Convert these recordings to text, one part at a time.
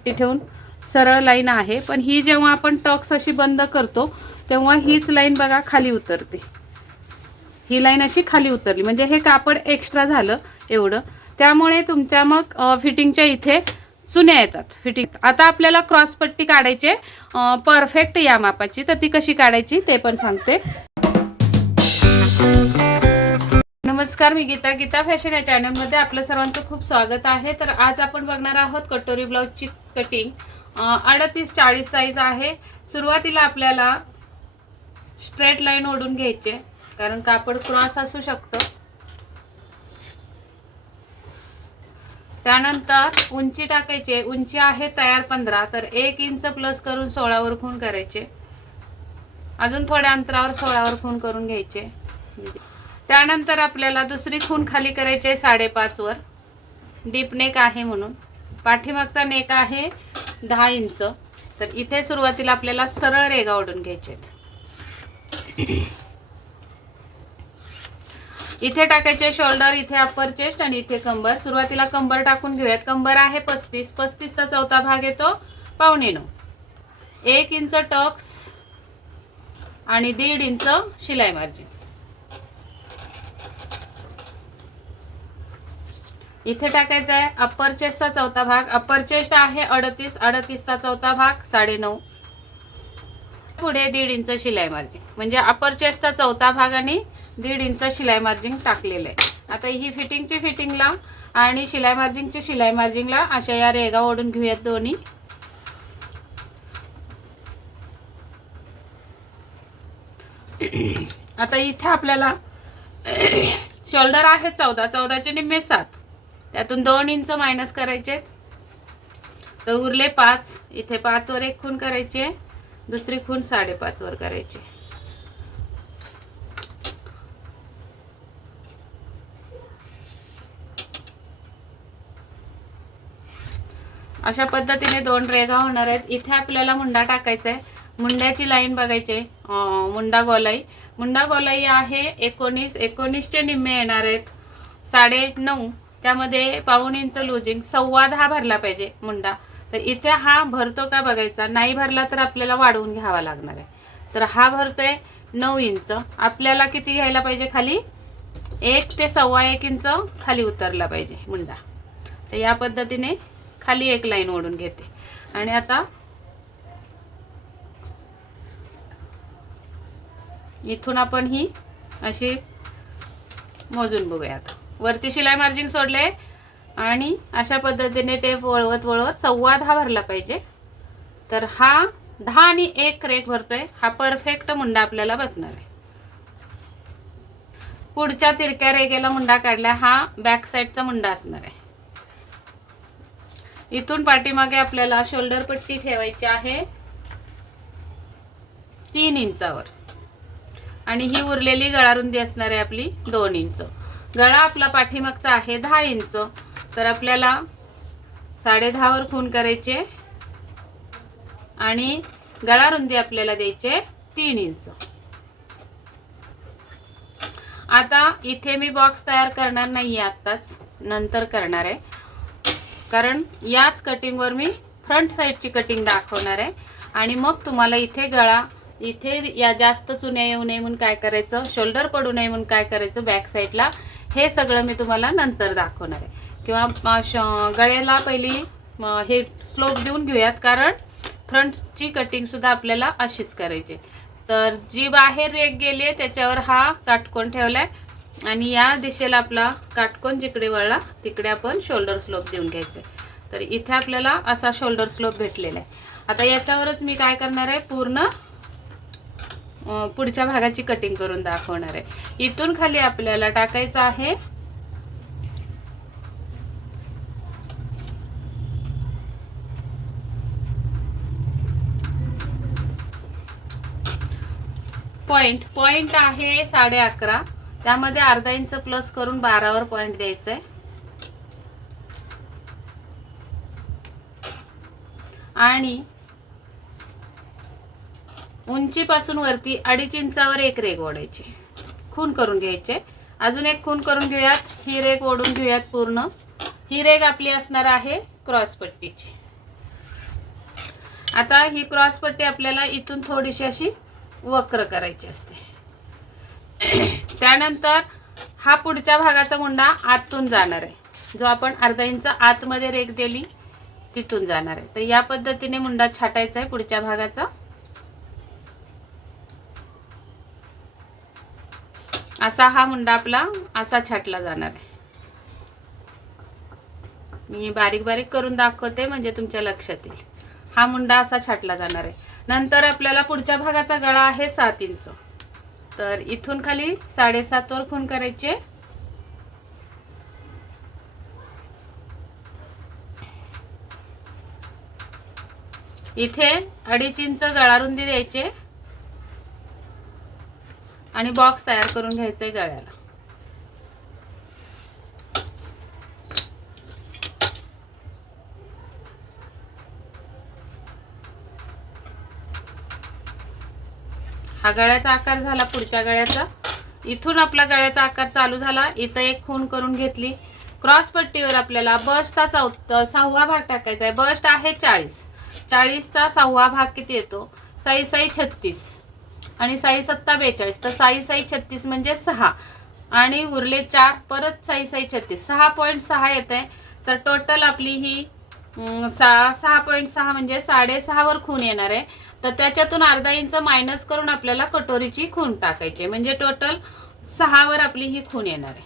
पट्टी ठेवून सरळ लाईन आहे, पण ही जेव्हा आपण टक्स अशी बंद करतो तेव्हा हीच लाईन बघा खाली उतरते. ही लाईन अशी खाली उतरली म्हणजे हे कापड एक्स्ट्रा झालं एवढं, त्यामुळे तुमच्या मग फिटिंगच्या इथे चुन्या येतात फिटिंग. आता आपल्याला क्रॉस पट्टी काढायची परफेक्ट या मापाची, तर ती कशी काढायची ते पण सांगते. नमस्कार, मी गीता फॅशन या चॅनलमध्ये आपलं सर्वांचं खूप स्वागत आहे. तर आज आपण बघणार आहोत कटोरी ब्लाऊजची कटिंग. 38-40 साईज आहे. सुरुवातीला आपल्याला स्ट्रेट लाईन ओढून घ्यायचे, कारण कापड क्रॉस असू शकतं. त्यानंतर उंची टाकायचे. उंची आहे तयार 15, तर 1 इंच प्लस करून 16 वर खूण करायचे. अजून थोड्या अंतरावर 16 वर खूण करून घ्यायचे. त्यानंतर आपल्याला दुसरी खूण खाली करायची 5.5 वर. डीप नेक आहे म्हणून. पाठीमागचा नेक आहे 10 इंच. तर इथे सुरुवातीला आपल्याला सरळ रेगा ओढून घ्यायचे. इथे टाकायचे शोल्डर, इथे अप्पर चेस्ट आणि इथे कंबर. सुरुवातीला कंबर टाकून घेऊयात. कंबर आहे 35. 35चा चौथा भाग येतो 8.25. 1 इंच टक्स आणि 1.5 इंच शिलाई मार्जिन. इथे टाकायचा आहे अप्पर चेस्टचा चौथा भाग. अप्पर चेस्ट आहे 38. 38चा चौथा भाग 9.5. पुढे 1.5 इंच शिलाई मार्जिन, म्हणजे अप्पर चेस्टचा चौथा भाग आणि 1.5 इंच शिलाई मार्जिन टाकलेलं आहे. आता ही फिटिंगची फिटिंगला आणि शिलाई मार्जिनची शिलाई मार्जिनला अशा या रेगा ओढून घेऊयात दोन्ही. आता इथे आपल्याला शोल्डर आहे 14. 14चे निम्मे 7. त्यातून 2 इंच मायनस करायचे, तर उरले 5. इथे 5 वर एक खूण करायची आहे. दुसरी खूण 5.5 वर करायची. अशा पद्धतीने 2 रेगा होणार आहेत. इथे आपल्याला मुंडा टाकायचा आहे. मुंड्याची लाईन बघायची. मुंडा गोलाई. मुंडा गोलाई आहे 19. 19चे निम्मे येणार आहेत 9.5. त्यामध्ये 1/4 इंच लूजिंग. 10.15 भरला पाहिजे मुंडा. तर इथे हा भरतो का बघायचा. नाही भरला तर आपल्याला वाढवून घ्यावा लागणार आहे. तर हा भरतोय 9 इंच. आपल्याला किती घ्यायला पाहिजे खाली. 1 ते 1.25 इंच खाली उतरला पाहिजे मुंडा. तर या पद्धतीने खाली एक लाईन ओढून घेते. आणि आता इथून आपण ही अशी मोजून बघूया. आता वरती शिलाई मार्जिन सोडले आणि अशा पद्धतीने टेप वळवत 10.15 भरला पाहिजे. तर हा 10 आणि 1 रेग भरतोय. हा परफेक्ट मुंडा आपल्याला बसणार आहे. पुढच्या तिरक्या रेगेला मुंडा काढला. हा बॅक साईडचा मुंडा असणार आहे. इथून पाठीमागे आपल्याला शोल्डर पट्टी ठेवायची आहे 3 इंचावर आणि ही उरलेली गळा रुंदी असणार आहे आपली 2 इंच. गळा आपला पाठीमागचा आहे 10 इंच. तर आपल्याला 10.5 वर खूण करायचे आणि गळा रुंदी आपल्याला द्यायचे 3 इंच. आता इथे मी बॉक्स तयार करणार नाही आहे, आत्ताच नंतर करणार आहे, कारण याच कटिंगवर मी फ्रंट साईडची कटिंग दाखवणार आहे. आणि मग तुम्हाला इथे गळा, इथे या जास्त चुन्या येऊ नये म्हणून काय करायचं, शोल्डर पडू नये म्हणून काय करायचं बॅक साईडला, हे सगळं मी तुम्हाला नंतर दाखवणार आहे. किंवा गळ्याला पहिली हे स्लोप देऊन घेऊयात, कारण फ्रंटची कटिंग सुद्धा आपल्याला अशीच करायची. तर जी बाहेर रेग गेली आहे त्याच्यावर हा काटकोन ठेवलाय आणि या दिशेला आपला काटकोन जिकडे वळला तिकडे आपण शोल्डर स्लोप देऊन घ्यायचे. तर इथे आपल्याला असा शोल्डर स्लोप भेटलेला आहे. आता याच्यावरच मी काय करणार आहे, पूर्ण पुढच्या भागाची कटिंग करून दाखवणार आहे. इथून खाली आपल्याला टाकायचं आहे पॉइंट आहे 11.5. त्यामध्ये अर्धा इंच प्लस करून 12 वर पॉइंट द्यायचा आहे. आणि उंचीपासून वरती 2.5 इंचावर एक रेग ओढायची, खून करून घ्यायचे. अजून एक खून करून घेऊयात. ही रेग ओढून घेऊयात पूर्ण. ही रेग आपली असणार आहे क्रॉस पट्टीची. आता ही क्रॉस पट्टी आपल्याला इथून थोडीशी अशी वक्र करायची असते. त्यानंतर हा पुढच्या भागाचा मुंडा आतून जाणार आहे, जो आपण अर्धा इंच आतमध्ये रेघ दिली तिथून जाणार आहे. तर या पद्धतीने मुंडा छाटायचा आहे पुढच्या भागाचा. असा हा मुंडा आपला असा छाटला जाणार आहे. मी बारीक बारीक करून दाखवते म्हणजे तुमच्या लक्षात येईल. हा मुंडा असा छाटला जाणार आहे. नंतर आपल्याला पुढच्या भागाचा गळा आहे 7 इंच, तर इथून खाली 7.5 वर खूण करायचे. इथे 2.5 इंच गळा रुंदी द्यायचे आणि बॉक्स तयार करून घ्यायचा आहे गळ्याला. हा गळ्याचा आकार झाला पुढच्या गळ्याचा. इथून आपला गळ्याचा आकार चालू झाला. इथं एक खूण करून घेतली. क्रॉस पट्टीवर आपल्याला बस्टचा 6वा भाग टाकायचा आहे. बस्ट आहे 40. 40चा 6वा भाग किती येतो? 6 36 आणि 6 7 42. तर 6 36 म्हणजे 6 आणि उरले 4, परत 6 36, 6.6 येते. तर टोटल आपली ही 6.6 म्हणजे 6.5 वर खूण येणार आहे. तर त्याच्यातून अर्धा इंच मायनस करून आपल्याला कटोरीची खूण टाकायची, म्हणजे टोटल 6 वर आपली ही खूण येणार आहे.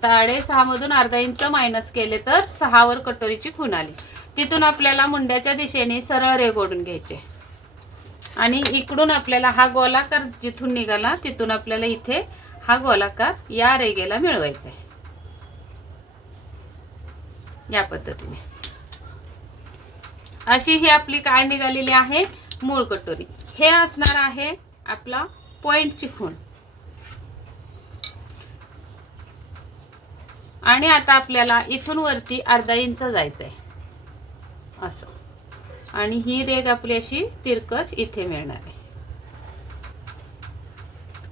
6.5 मधून अर्धा इंच मायनस केले तर 6 वर कटोरीची खूण आली. तिथून आपल्याला मुंड्याच्या दिशेने सरळ रेघ ओढून घ्यायचे आणि इकडून आपल्याला हा गोलाकार जिथून निघाला तिथून आपल्याला इथे हा गोलाकार या रेघेला मिळवायचा आहे. या पद्धतीने अशी ही आपली काय निघालेली आहे मूळ कटोरी. हे असणार आहे आपला पॉइंटची खूण. आणि आता आपल्याला इथून वरती अर्धा इंच जायचं आहे असं, आणि ही रेघ आपली अशी तिरकस इथे मिळणार आहे.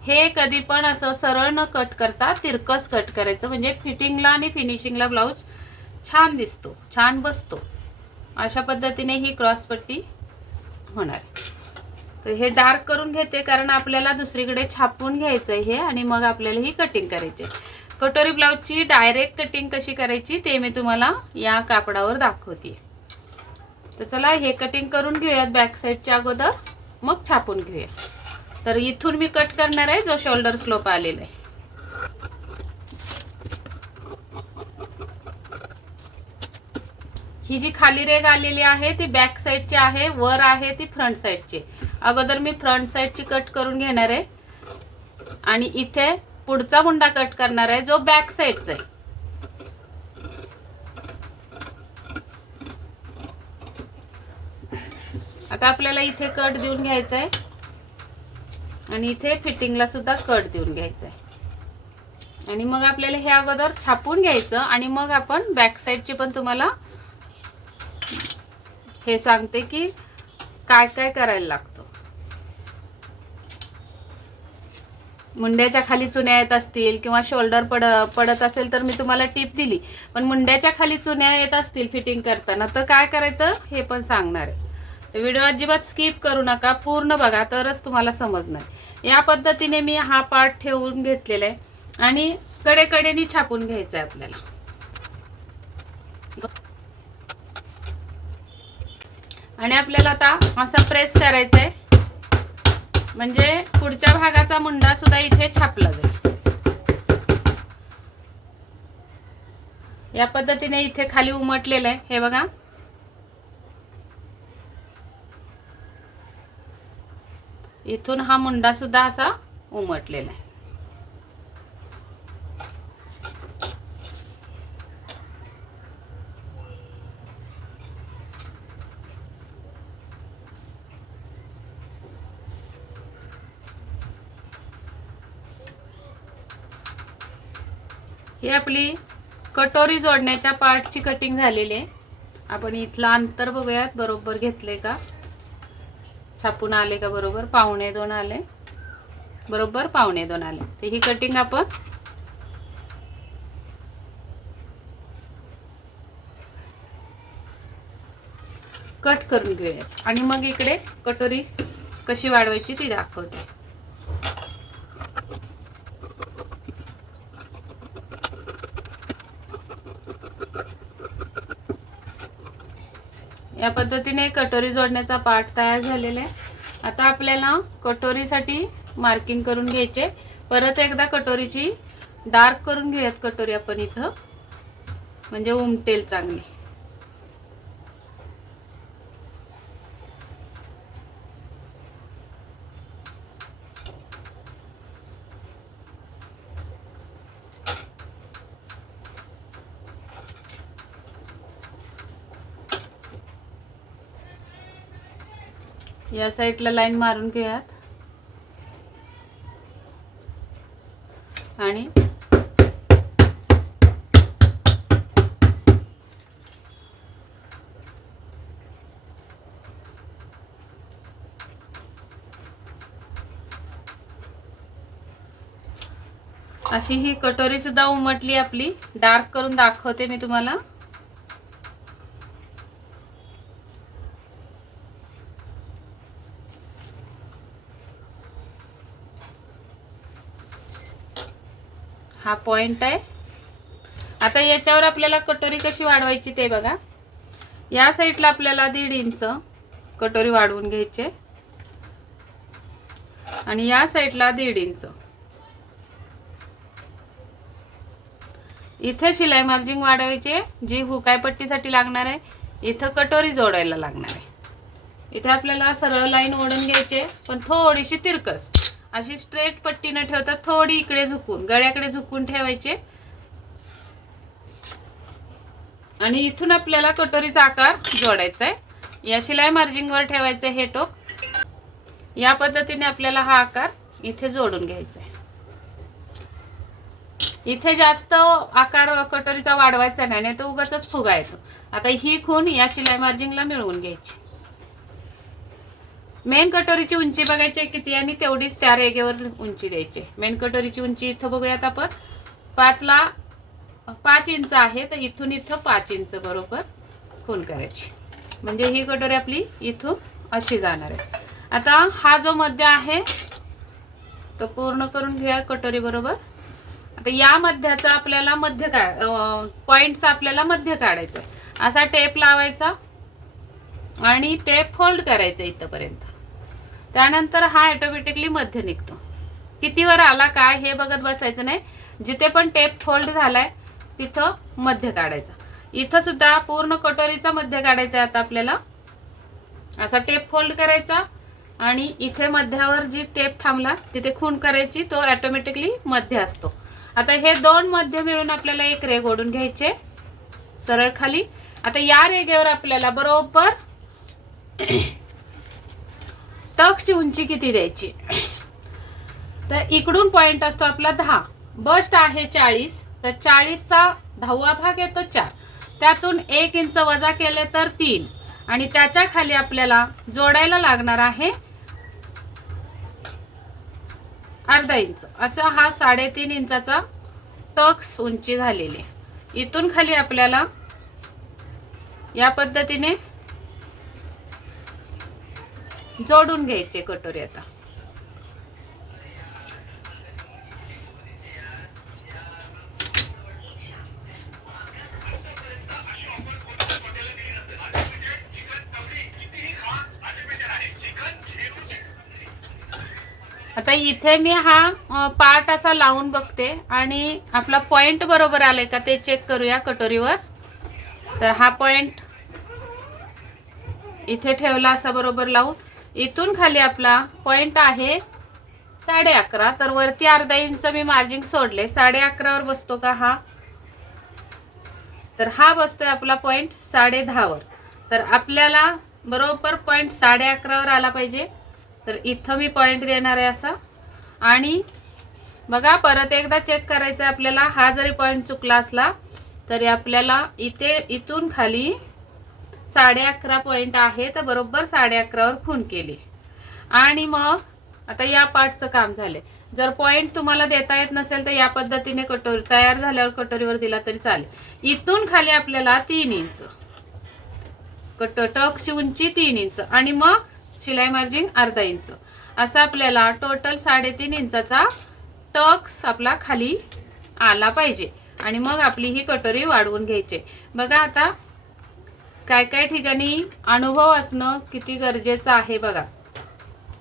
हे कधी पण असं सरळ न कट करता तिरकस कट करायचं, म्हणजे फिटिंगला आणि फिनिशिंगला ब्लाऊज छान दिसतो, छान बसतो. अशा पद्धतीने ही क्रॉस पट्टी होणार. तर हे डार्क करून घेते कारण आपल्याला दुसरीकडे छापून घ्यायचं आहे हे, आणि मग आपल्याला ही कटिंग करायची. कटोरी ब्लाऊजची डायरेक्ट कटिंग कशी करायची ते मी तुम्हाला या कापडावर दाखवते. तर चला हे कटिंग करून घेऊयात बॅक साईडच्या अगोदर, मग छापून घेऊया. तर इथून मी कट करणार आहे जो शोल्डर स्लोप आलेला आहे. ही जी खाली रेघ आलेली आहे ती बॅक साईडची आहे, वर आहे ती फ्रंट साईडची. अगोदर मी फ्रंट साईडची कट करून घेणार आहे आणि इथे पुढचा मुंडा कट करणार आहे जो बॅक साईडचा आहे. आता आपल्याला इथे कट देऊन घ्यायचा आहे आणि इथे फिटिंगला सुद्धा कट देऊन घ्यायचा आहे. आणि मग आपल्याला हे अगोदर छापून घ्यायचं आणि मग आपण बॅक साईडची पण तुम्हाला हे सांगते की काय काय करायला लागतं. मुंड्याच्या खाली चुन्या येत असतील किंवा शोल्डर पडत असेल तर मी तुम्हाला टिप दिली, पण मुंड्याच्या खाली चुन्या येत असतील फिटिंग करताना तर काय करायचं हे पण सांगणार आहे. तर व्हिडिओ अजिबात स्किप करू नका, पूर्ण बघा तरच तुम्हाला समजणार. या पद्धतीने मी हा पार्ट ठेवून घेतलेला आहे आणि कडेकडेनी छापून घ्यायचं आहे आपल्याला. आणि आपल्याला आता असं प्रेस करायचं आहे म्हणजे पुढच्या भागाचा मुंडा सुद्धा इथे छापला जाईल. या पद्धतीने इथे खाली उमटलेलं आहे हे बघा. इथून हा मुंडा सुद्धा असा उमटलेला आहे. ही आपली कटोरी जोडण्याच्या पार्टची कटिंग झालेली आहे. आपण इथला अंतर बघूयात बरोबर घेतले का, छापून आले का बरोबर 1.25 आले, बरोबर 1.25 आले. तर ही कटिंग आपण कट करून घेऊयात आणि मग इकडे कटोरी कशी वाढवायची ती दाखवते. या पद्धतीने कटोरी जोडण्याचा पार्ट तयार झालेला आहे. आता आपल्याला कटोरीसाठी मार्किंग करून घ्यायचे. परत एकदा कटोरीची डार्क करून घेऊयात कटोरी आपण इथं, म्हणजे उमटेल चांगली. या साईडला लाईन मारून घेऊयात आणि अशी ही कटोरी सुद्धा उमटली आपली. डार्क करून दाखवते मी तुम्हाला. हा पॉइंट आहे. आता याच्यावर आपल्याला कटोरी कशी वाढवायची ते बघा. या साईडला आपल्याला 1.5 इंच कटोरी वाढवून घ्यायचे आणि या साईडला 1.5 इंच. इथे शिलाई मार्जिंग वाढवायचे, जी हुकाय पट्टीसाठी लागणार आहे. इथं कटोरी जोडायला लागणार आहे. इथे आपल्याला सरळ लाईन ओढून घ्यायचे, पण थोडीशी तिरकस. अशी स्ट्रेट पट्टी न ठेवता थोडी इकडे झुकून, गळ्याकडे झुकून ठेवायचे आणि इथून आपल्याला कटोरीचा आकार जोडायचा आहे. या शिलाई मार्जिंगवर ठेवायचं हे टोक. या पद्धतीने आपल्याला हा आकार इथे जोडून घ्यायचा आहे. इथे जास्त आकार कटोरीचा वाढवायचा नाही, तो उगाचच फुगा येतो. आता ही खूण या शिलाई मार्जिंगला मिळवून घ्यायची. मेन कटोरीची उंची बघायची किती आणि तेवढीच त्या रेघेवर उंची द्यायची. मेन कटोरीची उंची इथं बघूयात आपण 5 इंच आहे, तर इथून इथं 5 इंच बरोबर खूण करायची. म्हणजे ही कटोरी आपली इथून अशी जाणार आहे. आता हा जो मध्य आहे तो पूर्ण करून घेऊया कटोरी बरोबर. आता या मध्याचा आपल्याला पॉइंटचा आपल्याला मध्य काढायचा. असा टेप लावायचा आणि टेप फोल्ड करायचा इथपर्यंत. त्यानंतर हा ऑटोमॅटिकली मध्य निघतो. किती वर आला काय हे बघत बसायचं नाही. जिथे पण टेप फोल्ड झालाय तिथं मध्य काढायचा. इथं सुद्धा पूर्ण कटोरीचा मध्य काढायचा आहे. आता आपल्याला असा टेप फोल्ड करायचा आणि इथे मध्यावर जी टेप थांबला तिथे खूण करायची, तो ऑटोमॅटिकली मध्य असतो. आता हे 2 मध्य मिळून आपल्याला एक रेघ ओढून घ्यायचे सरळ खाली. आता या रेघेवर आपल्याला बरोबर टक्सची उंची किती द्यायची, तर इकडून पॉइंट असतो आपला 10. बस्ट आहे 40, तर 40चा 10वा भाग येतो 4. त्यातून 1 इंच वजा केले तर 3 आणि त्याच्या खाली आपल्याला जोडायला लागणार आहे अर्धा इंच. असा हा 3.5 इंचाचा टक्स उंची झालेली. इथून खाली आपल्याला या पद्धतीने जोडून घ्यायचे कटोरी. आता आता इथे मी हा पार्ट असा लावून बघते आणि आपला पॉइंट बरोबर आलाय का ते चेक करूया कटोरीवर. तर हा पॉइंट इथे ठेवला असा बरोबर लावून. इथून खाली आपला पॉइंट आहे 11.5, तर वरती अर्धा इंच मी मार्जिंग सोडले. 11.5 वर बसतो का हा, तर हा बसतोय आपला पॉइंट 10.5 वर. तर आपल्याला बरोबर पॉइंट 11.5 वर आला पाहिजे. तर इथं मी पॉइंट देणार आहे असा. आणि बघा परत एकदा चेक करायचं आहे आपल्याला. हा जरी पॉइंट चुकला असला तरी आपल्याला इथून खाली 11.5 पॉइंट आहे, तर बरोबर 11.5 वर खूण केली. आणि मग आता या पार्टचं काम झाले. जर पॉइंट तुम्हाला देता येत नसेल तर या पद्धतीने कटोरी तयार झाल्यावर कटोरीवर दिला तरी चालेल. इथून खाली आपल्याला 3 इंच टक्सची उंची 3 इंच आणि मग शिलाई मार्जिन अर्धा इंच, असा आपल्याला टोटल 3.5 इंचाचा टक्स आपला खाली आला पाहिजे. आणि मग आपली ही कटोरी वाढवून घ्यायची. बघा आता काय काय ठिकाणी अनुभव असणं किती गरजेचं आहे बघा.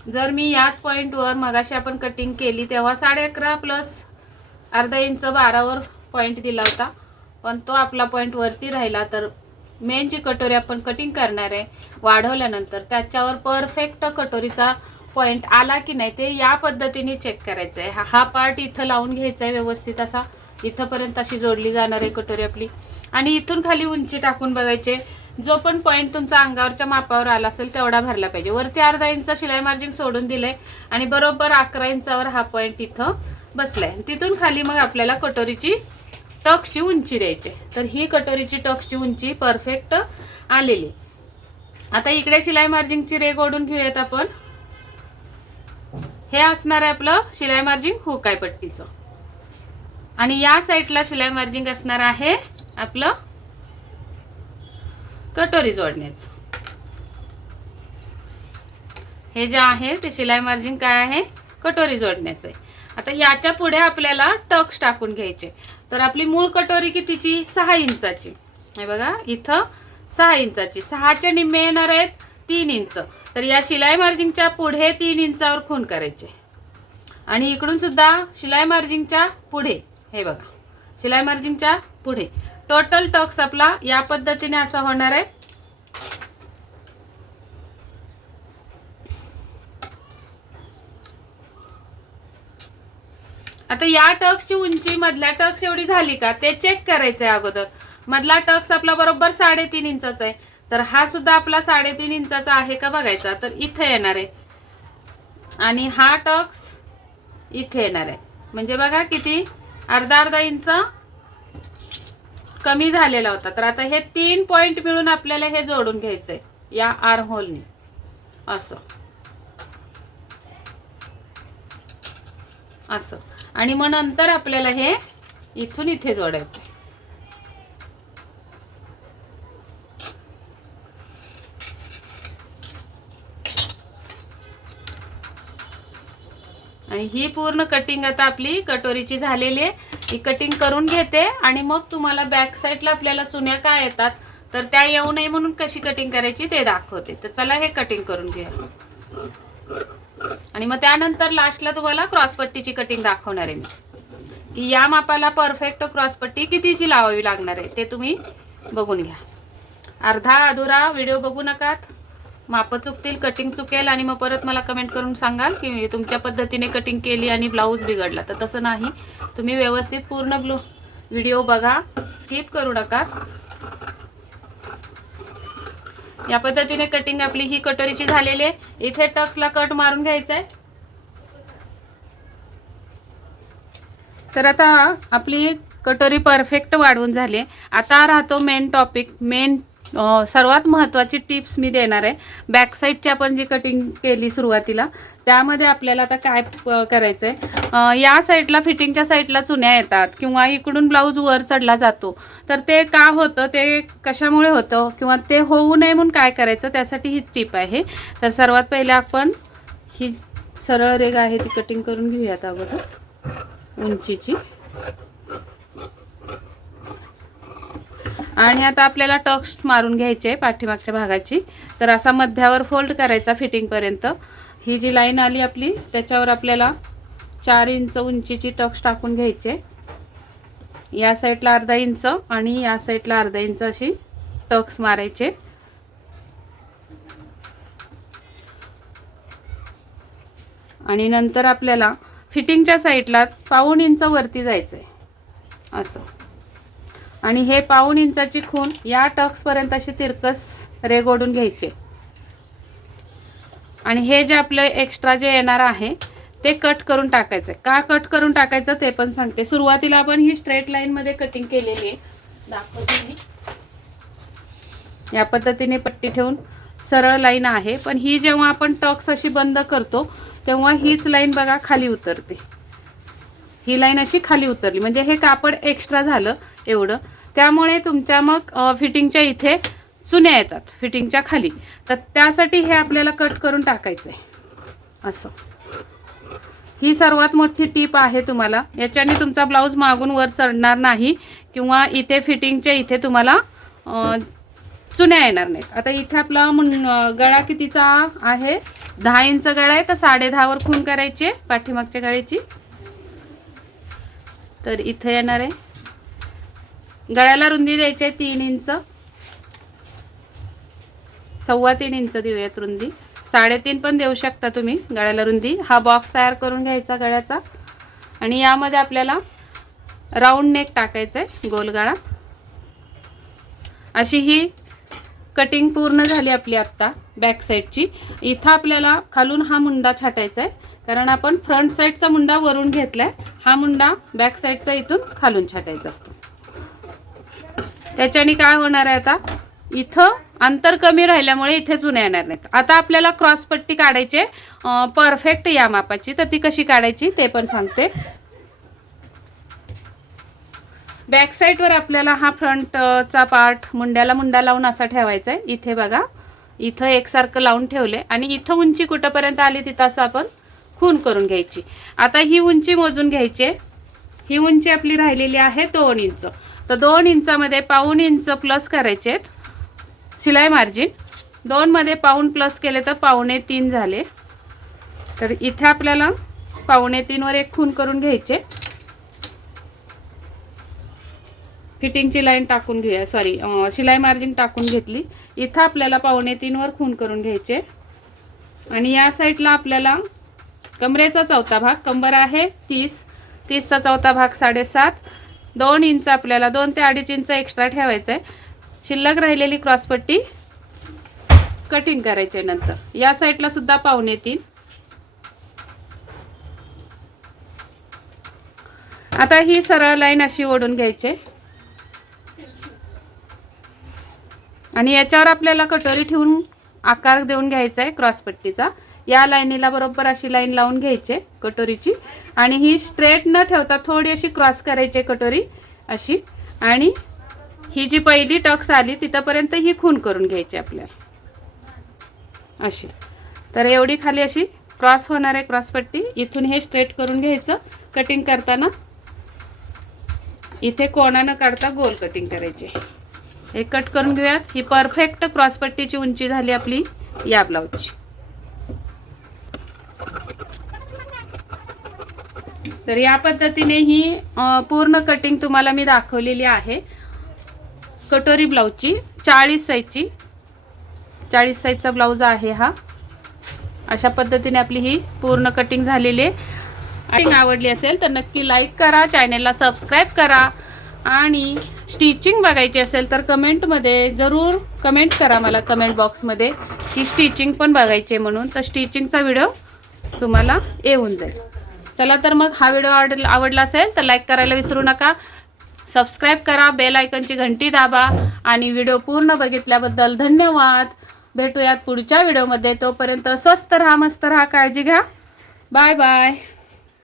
जर मी याच पॉईंटवर मगाशी आपण कटिंग केली तेव्हा 11.5 प्लस अर्धा इंच 12वर पॉईंट दिला होता, पण तो आपला पॉईंट वरती राहिला. तर मेन जी कटोरी आपण कटिंग करणार आहे वाढवल्यानंतर त्याच्यावर परफेक्ट कटोरीचा पॉईंट आला की नाही ते या पद्धतीने चेक करायचं आहे. हा पार्ट इथं लावून घ्यायचा आहे व्यवस्थित, असा इथंपर्यंत अशी जोडली जाणार आहे कटोरी आपली. आणि इथून खाली उंची टाकून बघायचे, जो पण पॉईंट तुमचा अंगावरच्या मापावर आला असेल तेवढा भरला पाहिजे. वरती अर्धा इंच शिलाई मार्जिन सोडून दिलंय आणि बरोबर 11 इंचावर हा पॉईंट इथं बसलाय. तिथून खाली मग आपल्याला कटोरीची टक्सची उंची द्यायची. तर ही कटोरीची टक्सची उंची परफेक्ट आलेली. आता इकडे शिलाई मार्जिनची रेघ ओढून घेऊयात आपण. हे असणार आहे आपलं शिलाई मार्जिन हुक आहे पट्टीचं आणि या साईडला शिलाई मार्जिन असणार आहे आपलं कटोरी जोडण्याचं. हे जे आहे ते शिलाई मार्जिन काय आहे कटोरी जोडण्याचं आहे. आता याच्या पुढे आपल्याला टक्स टाकून घ्यायचे. तर आपली मूळ कटोरी कितीची 6 इंचाची हे बघा, इथं 6 इंचाची, 6चे निम्मे येणार आहेत 3 इंच. तर या शिलाई मार्जिनच्या पुढे 3 इंचावर खूण करायचे आणि इकडून सुद्धा शिलाई मार्जिनच्या पुढे हे बघा, शिलाई मार्जिनच्या पुढे टोटल टक्स आपला या पद्धतीने असा होणार आहे. आता या टक्सची उंची मधल्या टक्स एवढी झाली का ते चेक करायचंय अगोदर. मधला टक्स आपला बरोबर 3.5 इंचाचा आहे, तर हा सुद्धा आपला 3.5 इंचाचा आहे का बघायचा. तर इथे येणार आहे आणि हा टक्स इथे येणार आहे. म्हणजे बघा किती अर्धा इंच कमी झालेला होता. तर आता हे 3 पॉइंट मिळून आपल्याला हे जोडून घ्यायचंय या आर्म होलने असं असं. आणि मग नंतर आपल्याला हे इथून इथे जोडायचं. आणि ही पूर्ण कटिंग आता आपली कटोरीची झालेली आहे. ही कटिंग करून घेते आणि मग तुम्हाला बॅक साईडला आपल्याला चुन्या काय येतात तर त्या येऊ नये म्हणून कशी कटिंग करायची ते दाखवते. तर चला हे कटिंग करून घेऊया आणि मग त्यानंतर लास्टला तुम्हाला क्रॉसपट्टीची कटिंग दाखवणार आहे मी, की या मापाला परफेक्ट क्रॉसपट्टी कितीची लावावी लागणार आहे ते तुम्ही बघून घ्या. अर्धा अधुरा व्हिडिओ बघू नका, माप चुकतील, कटिंग चुकेल आणि मग परत मला कमेंट करून सांगाल की तुमच्या पद्धतीने कटिंग केली आणि ब्लाऊज बिघडला. तर तसं नाही, तुम्ही व्यवस्थित पूर्ण व्हिडिओ बघा, स्किप करू नका. या पद्धतीने कटिंग आपली ही कटोरीची झालेली आहे. इथे टक्सला कट मारून घ्यायचा आहे. तर आता आपली कटोरी परफेक्ट वाढवून झाली. आता राहतो मेन टॉपिक, सर्वात महत्त्वाची टिप्स मी देणार आहे. बॅक साईडची आपण जी कटिंग केली सुरुवातीला त्यामध्ये आपल्याला आता काय करायचं आहे, या साईडला फिटिंगच्या साईडला चुन्या येतात किंवा इकडून ब्लाऊज वर चढला जातो. तर ते का होतं, ते कशामुळे होतं किंवा ते होऊ नये म्हणून काय करायचं त्यासाठी ही टिप आहे. तर सर्वात पहिले आपण ही सरळ रेघ आहे ती कटिंग करून घेऊयात अगोदर उंचीची. आणि आता आपल्याला टक्स मारून घ्यायचे पाठीमागच्या भागाची. तर असा मध्यावर फोल्ड करायचा फिटिंगपर्यंत. ही जी लाईन आली आपली त्याच्यावर आपल्याला 4 इंच उंचीची टक्स टाकून घ्यायचे. या साईडला अर्धा इंच आणि या साईडला अर्धा इंच अशी टक्स मारायचे. आणि नंतर आपल्याला फिटिंगच्या साईडला 1/2 इंच वरती जायचंय असं. आणि हे 1/2 इंचाची खूण या टक्स पर्यंत अशी तिरकस रेघ ओढून घ्यायचे. आणि हे जे आपलं एक्स्ट्रा जे येणार आहे ते कट करून टाकायचं. का कट करून टाकायचं ते पण सांगते. सुरुवातीला आपण ही स्ट्रेट लाईन मध्ये कटिंग केलेली आहे, दाखवते मी. या पद्धतीने पट्टी ठेवून सरळ लाईन आहे, पण ही जेव्हा आपण टक्स अशी बंद करतो तेव्हा हीच लाईन बघा खाली उतरते. ही लाईन अशी खाली उतरली म्हणजे हे कापड एक्स्ट्रा झालं एवढं. त्यामुळे तुमच्या मग फिटिंगच्या इथे चुन्या येतात फिटिंगच्या खाली, तर त्यासाठी हे आपल्याला कट करून टाकायचं आहे असं. ही सर्वात मोठी टीप आहे तुम्हाला. याच्याने तुमचा ब्लाऊज मागून वर चढणार नाही किंवा इथे फिटिंगच्या इथे तुम्हाला चुन्या येणार नाहीत. आता इथे आपला गळा कितीचा आहे, 10 इंच गळा आहे, तर 10.5 वर खून करायची पाठीमागच्या गळ्याची. तर इथे येणार आहे, गळ्याला रुंदी द्यायची आहे 3 इंच, 3.25 इंच देऊयात रुंदी. 3.5 पण देऊ शकता तुम्ही गळ्याला रुंदी. हा बॉक्स तयार करून घ्यायचा गळ्याचा आणि यामध्ये आपल्याला राऊंड नेक टाकायचं आहे, गोल गळा. अशी ही कटिंग पूर्ण झाली आपली आत्ता बॅक साईडची. इथं आपल्याला खालून हा मुंडा छाटायचा आहे, कारण आपण फ्रंट साईडचा मुंडा वरून घेतलाय. हा मुंडा बॅक साईडचा इथून खालून छाटायचा असतो. त्याच्याने काय होणार आहे, आता इथं अंतर कमी राहिल्यामुळे इथे चुन्या येणार नाहीत. आता आपल्याला क्रॉस पट्टी काढायची परफेक्ट या मापाची, तर ती कशी काढायची ते पण सांगते. बॅक साईडवर आपल्याला हा फ्रंटचा पार्ट मुंड्याला मुंडा लावून असा ठेवायचा आहे. इथे बघा, इथं एकसारखं लावून ठेवले आणि इथं उंची कुठंपर्यंत आली तिथं असं आपण खून करून घ्यायची. आता ही उंची मोजून घ्यायची आहे. ही उंची आपली राहिलेली आहे 2 इंच, तर 2 इंचामध्ये 1.25 इंच प्लस करायचे आहेत शिलाई मार्जिन. 2 मध्ये 1.25 प्लस केले तर 2.25 झाले. तर इथे आपल्याला 2.25 वर एक खून करून घ्यायचे. फिटिंगची लाईन टाकून घेऊया, सॉरी शिलाई मार्जिन टाकून घेतली. इथं आपल्याला 2.25 वर खून करून घ्यायचे आणि या साईडला आपल्याला कमरेचा चौथा भाग, कंबर आहे 30चा चौथा भाग 7.5, 2 इंच आपल्याला 2 ते 2.5 इंच एक्स्ट्रा ठेवायचं आहे. शिल्लक राहिलेली क्रॉसपट्टी कटिंग करायची नंतर. या साईडला सुद्धा 2.25. आता ही सरळ लाईन अशी ओढून घ्यायची आणि याच्यावर आपल्याला कटोरी ठेवून आकार देऊन घ्यायचा आहे क्रॉसपट्टीचा. या लाईनीला बरोबर अशी लाईन लावून घ्यायची कटोरीची आणि ही स्ट्रेट न ठेवता थोडी अशी क्रॉस करायची कटोरी अशी, आणि ही जी पहिली टक्स आली तिथपर्यंत ही खून करून घ्यायची आपल्याला अशी. तर एवढी खाली अशी क्रॉस होणार आहे क्रॉसपट्टी. इथून हे स्ट्रेट करून घ्यायचं. कटिंग करताना इथे कोणा न काढता गोल कटिंग करायची. हे कट करून घेऊयात. ही परफेक्ट क्रॉसपट्टीची उंची झाली आपली या ब्लाऊजची. तर या पद्धतीने ही पूर्ण कटिंग तुम्हाला मी दाखवलेली आहे कटोरी ब्लाऊजची. 40 साईजची, 40 साईजचा ब्लाऊज आहे हा. अशा पद्धतीने आपली ही पूर्ण कटिंग झालेली आहे. कटिंग आवडली असेल तर नक्की लाईक करा, चॅनेलला सबस्क्राईब करा आणि स्टिचिंग बघायची असेल तर कमेंटमध्ये जरूर कमेंट करा मला, कमेंट बॉक्समध्ये, की स्टिचिंग पण बघायची आहे म्हणून. तर स्टिचिंगचा व्हिडिओ तुम्हाला येऊन जाईल. चला तर मग हा व्हिडिओ आवडला असेल तर लाईक करायला विसरू नका, सबस्क्राईब करा, बेल आयकॉनची घंटी दाबा आणि व्हिडिओ पूर्ण बघितल्याबद्दल धन्यवाद. भेटूयात पुढच्या व्हिडिओमध्ये. तोपर्यंत स्वस्त राहा, मस्त राहा, काळजी घ्या. Bye bye.